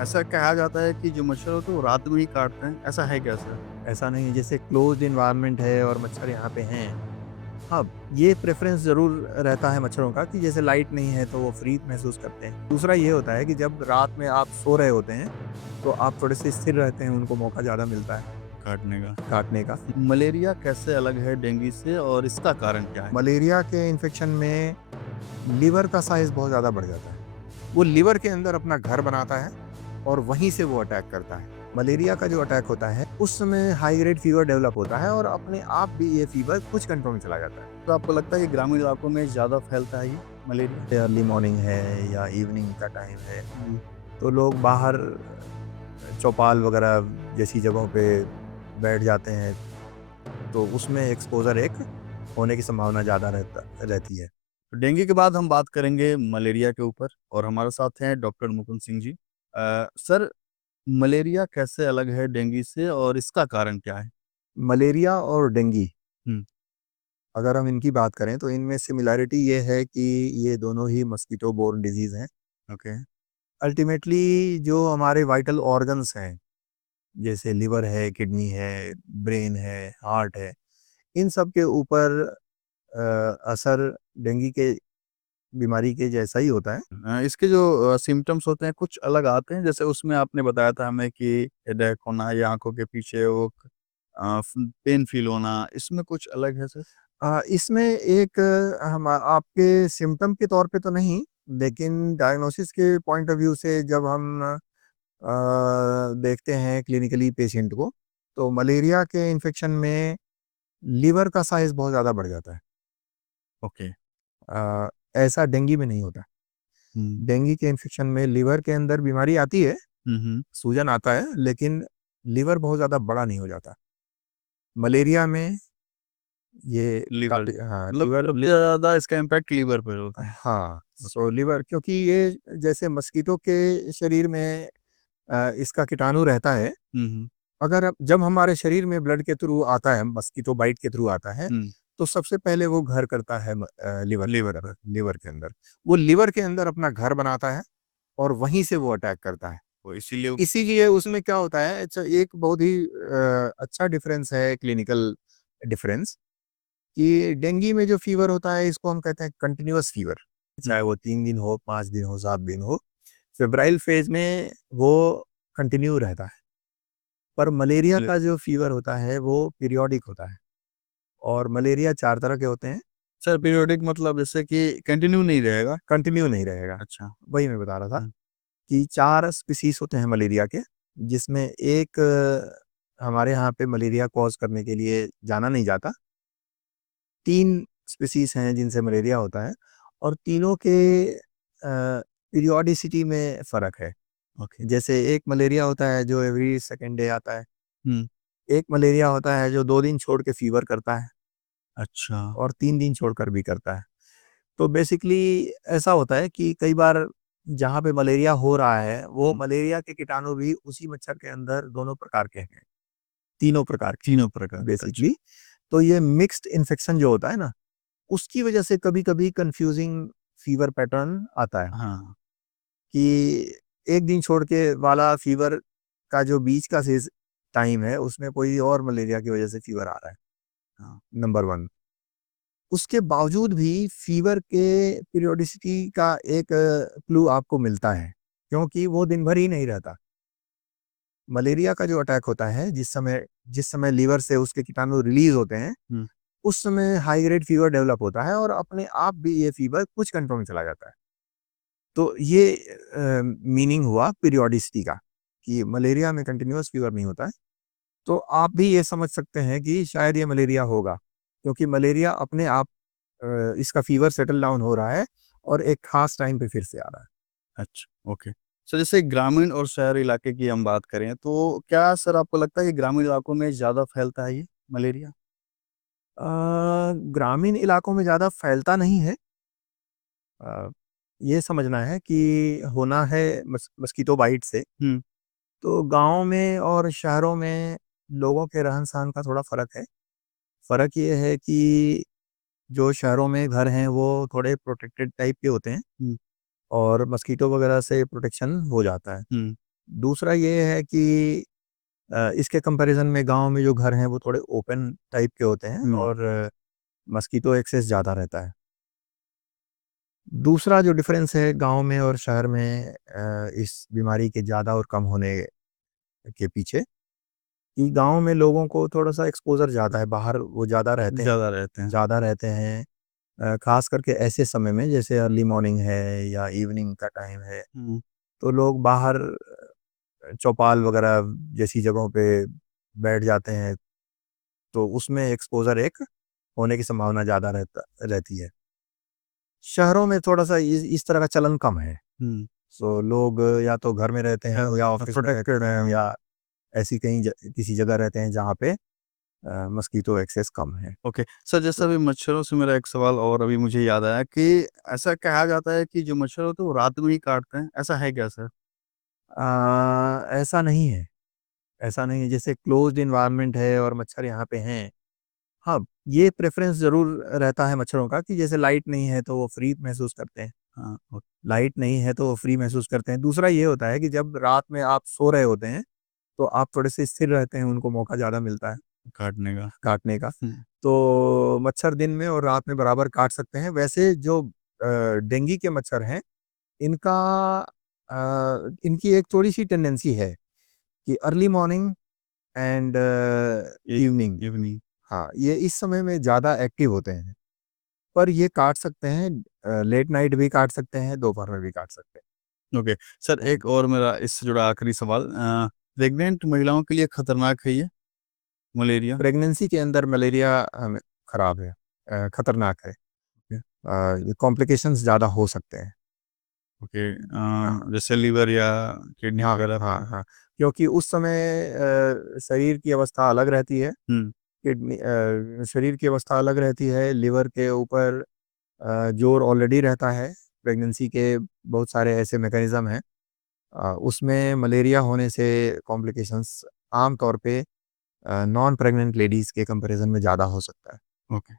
ऐसा कहा जाता है कि जो मच्छर होते हैं वो रात में ही काटते हैं, ऐसा है क्या सर? ऐसा नहीं है, जैसे क्लोज़्ड एनवायरनमेंट है और मच्छर यहाँ पे हैं। हाँ, ये प्रेफ़रेंस ज़रूर रहता है मच्छरों का कि जैसे लाइट नहीं है तो वो फ्री महसूस करते हैं। दूसरा ये होता है कि जब रात में आप सो रहे होते हैं, तो आप थोड़े-से स्थिर रहते हैं, उनको मौका ज़्यादा मिलता है काटने का। काटने का। मलेरिया कैसे अलग है डेंगू से और इसका कारण क्या है? मलेरिया के इन्फेक्शन में लिवर का साइज़ बहुत ज़्यादा बढ़ जाता है। वो लिवर के अंदर अपना घर बनाता है और वहीं से वो अटैक करता है। मलेरिया का जो अटैक होता है, उस समय हाई ग्रेड फ़ीवर डेवलप होता है और अपने आप भी ये फ़ीवर कुछ घंटों में चला जाता है। तो आपको लगता है कि ग्रामीण इलाकों में ज़्यादा फैलता है ये मलेरिया? अर्ली मॉर्निंग है या इवनिंग का टाइम है, जी। तो लोग बाहर चौपाल वगैरह जैसी जगहों पे बैठ जाते हैं, तो उसमें एक्सपोज़र एक होने की संभावना ज़्यादा रहती है। तो डेंगू के बाद हम बात करेंगे मलेरिया के ऊपर और हमारे साथ हैं doctor Mukund Singh ji. Sir, malaria कैसे अलग है डेंगू से और इसका कारण क्या है? मलेरिया और डेंगू, हुँ, अगर हम इनकी बात करें तो इनमें सिमिलैरिटी ये है कि ये दोनों ही मस्कीटो बोर्न डिज़ीज़ हैं। ओके। अल्टीमेटली जो हमारे वाइटल ऑर्गन्स हैं, जैसे लिवर है, किडनी है, ब्रेन है, हार्ट है, इन सब के ऊपर असर डेंगू के बीमारी के जैसा ही होता है। इसके जो सिम्पटम्स होते हैं कुछ अलग आते हैं, जैसे उसमें आपने बताया था हमें कि हेडेक होना या आँखों के पीछे वो पेन फ़ील होना, इसमें कुछ अलग है सर? इसमें एक हम आपके सिम्पटम के तौर पे तो नहीं, लेकिन डायग्नोसिस के पॉइंट ऑफ व्यू से जब हम देखते हैं क्लिनिकली पेशेंट को, तो मलेरिया के इन्फेक्शन में लिवर का साइज़ बहुत ज़्यादा बढ़ जाता है। ओके। अ, ऐसा डेंगू में नहीं होता। हुँ। डेंगू के इन्फेक्शन में लिवर के अंदर बीमारी आती है, हुँ, हुँ। सूजन आता है, लेकिन लिवर बहुत ज़्यादा बड़ा नहीं हो जाता। मलेरिया में ये लीवर, काफ़ी हाँ, मतलब लिवर सबसे ज़्यादा इसका इम्पैक्ट लीवर पर होता है। हाँ, ओके। सो लिवर क्योंकि ये जैसे मस्कीटो के शरीर में इसका कीटाणु रहता है, हुँ, हुँ। अगर जब हमारे शरीर में ब्लड के थ्रू आता है, मस्कीटो बाइट के थ्रू आता है, हुँ, तो सबसे पहले वो घर करता है लीवर पर। लिवर के अंदर। वो लिवर के अंदर अपना घर बनाता है और वहीं से वो अटैक करता है। वो इसीलिए इसीलिए उसमें क्या होता है, अच्छा एक बहुत ही अच्छा डिफरेंस है क्लिनिकल डिफरेंस कि डेंगू में जो फ़ीवर होता है, इसको हम कहते हैं कंटीन्यूअस फ़ीवर। हुँ, चाहे वो 3 दिन हो, 5 दिन हो, 7 दिन हो। फेब्राइल फ़ेज़ में वो कंटिन्यू रहता है। पर मलेरिया ले का जो फ़ीवर होता है, वो पीरियोडिक होता है और मलेरिया 4 तरह के होते हैं, सर पीरियोडिक मतलब जैसे कि कंटिन्यू नहीं रहेगा? कंटिन्यू नहीं रहेगा। अच्छा। वही मैं बता रहा था हुँ, कि 4 स्पीशीज़ होते हैं मलेरिया के, जिसमें एक हमारे यहाँ पे मलेरिया कॉज़ करने के लिए जाना नहीं जाता। 3 स्पीशीज़ हैं जिनसे मलेरिया होता है और तीनों के पीरियोडिसिटी में फ़र्क है। ओके। जैसे एक मलेरिया होता है जो एवरी सेकंड डे आता है। हुँ, एक मलेरिया होता है जो 2 दिन छोड़ के फ़ीवर करता है अच्छा। और 3 दिन छोड़कर भी करता है। तो बेसिकली ऐसा होता है कि कई बार जहाँ पे मलेरिया हो रहा है, वो हुँ, मलेरिया के कीटाणु भी उसी मच्छर के अंदर दोनों प्रकार के हैं, तीनों प्रकार के तीनों प्रकार के, अच्छा। बेसिकली। तो ये मिक्स्ड इन्फेक्शन जो होता है ना, उसकी वजह से कभी-कभी कन्फ्यूज़िंग फ़ीवर पैटर्न आता है हाँ, कि एक दिन छोड़ के वाला फ़ीवर का जो बीच का टाइम है, उसमें कोई और मलेरिया की वजह से फ़ीवर आ रहा है, हाँ। नंबर 1। उसके बावजूद भी फ़ीवर के पीरियोडिसिटी का एक क्लू आपको मिलता है, क्योंकि वो दिन भर ही नहीं रहता। मलेरिया का जो अटैक होता है, जिस समय लीवर से उसके कीटाणु रिलीज़ होते हैं, हुँ, उस समय हाई ग्रेड फ़ीवर डेवलप होता है और अपने आप भी ये फ़ीवर कुछ घंटों में चला जाता है। तो ये मीनिंग हुआ पीरियोडिसिटी का, कि मलेरिया में कंटीन्यूअस फ़ीवर नहीं होता है। तो आप भी ये समझ सकते हैं कि शायद ये मलेरिया होगा, क्योंकि मलेरिया अपने आप इसका फ़ीवर सेटल डाउन हो रहा है और एक ख़ास टाइम पे फिर से आ रहा है। अच्छा, ओके। सर जैसे ग्रामीण और शहरी इलाके की हम बात करें, तो क्या सर आपको लगता है कि ग्रामीण इलाकों में ज़्यादा फैलता है ये मलेरिया? ग्रामीण इलाकों में ज़्यादा फैलता नहीं है। अ, ये समझना है कि होना है मस्कीटो बाइट से, हुँ, तो गाँव में और शहरों में लोगों के रहन-सहन का थोड़ा फ़र्क है। फ़र्क ये है कि जो शहरों में घर हैं, वो थोड़े प्रोटेक्टेड टाइप के होते हैं हुँ, और मस्कीटो वगैरह से प्रोटेक्शन हो जाता है। हुँ, दूसरा ये है कि इसके कंपैरिज़न में गाँव में जो घर हैं वो थोड़े ओपन टाइप के होते हैं हुँ, और मस्कीतो एक्सेस ज़्यादा रहता है। दूसरा जो डिफ़रेंस है गाँव में और शहर में इस बीमारी के ज़्यादा और कम होने के पीछे, कि गाँव में लोगों को थोड़ा-सा एक्सपोज़र ज़्यादा है, बाहर वो ज़्यादा रहते हैं। ज़्यादा रहते हैं। ख़ास करके ऐसे समय में जैसे अर्ली मॉर्निंग है या इवनिंग का टाइम है, हुँ, तो लोग बाहर चौपाल वग़ैरह जैसी जगहों पे बैठ जाते हैं, तो उसमें एक्सपोज़र एक होने की संभावना ज़्यादा रहती है। शहरों में थोड़ा-सा इस तरह का चलन कम है। हुँ, सो लोग या तो घर में रहते हैं या ऑफ़िस में रहते प्रोटेक्टेड हैं हैं। या ऐसी कहीं किसी जगह रहते हैं जहाँ पे मस्कीतो एक्सेस कम है। ओके, सर जैसे तो अभी मच्छरों से मेरा एक सवाल और अभी मुझे याद आया कि ऐसा कहा जाता है कि जो मच्छर होते हैं वो रात में ही काटते हैं, ऐसा है क्या सर? ऐसा नहीं है, ऐसा नहीं है। जैसे क्लोज़्ड एनवायरनमेंट है और मच्छर यहाँ पे हैं। हाँ, ये प्रेफ़रेंस ज़रूर रहता है मच्छरों का कि जैसे लाइट नहीं है तो वो फ्री महसूस करते हैं। हाँ, लाइट नहीं है तो वो फ्री महसूस करते हैं। दूसरा ये होता है कि जब रात में आप सो रहे होते हैं, तो आप थोड़े-से स्थिर रहते हैं, उनको मौका ज़्यादा मिलता है काटने का। काटने का। हुँ, तो मच्छर दिन में और रात में बराबर काट सकते हैं। वैसे जो डेंगू के मच्छर हैं, इनका इनकी एक थोड़ी-सी टेंडेंसी है कि early morning and A evening, evening. हाँ, ये इस समय में ज़्यादा एक्टिव होते हैं। पर ये काट सकते हैं लेट नाइट भी काट सकते हैं, दोपहर में भी काट सकते हैं। ओके, सर एक और मेरा इससे जुड़ा आखिरी सवाल प्रेग्नेंट महिलाओं के लिए खतरनाक है ये मलेरिया? प्रेगनेंसी के अंदर मलेरिया खराब है, खतरनाक है। ओके, ये कॉम्प्लिकेशंस ज़्यादा हो सकते हैं। ओके हाँ, जैसे लीवर या किडनी हाँ, वगैरह हाँ, पे? हाँ। क्योंकि उस समय शरीर की अवस्था अलग रहती है, हुँ, शरीर की अवस्था अलग रहती है, लिवर के ऊपर ज़ोर ऑलरेडी रहता है। प्रेगनेंसी के बहुत सारे ऐसे मैकेनिज़्म हैं। उसमें मलेरिया होने से कॉम्प्लिकेशंस आम तौर पे नॉन प्रेग्नेंट लेडीज़ के कंपैरिज़न में ज़्यादा हो सकता है। ओके।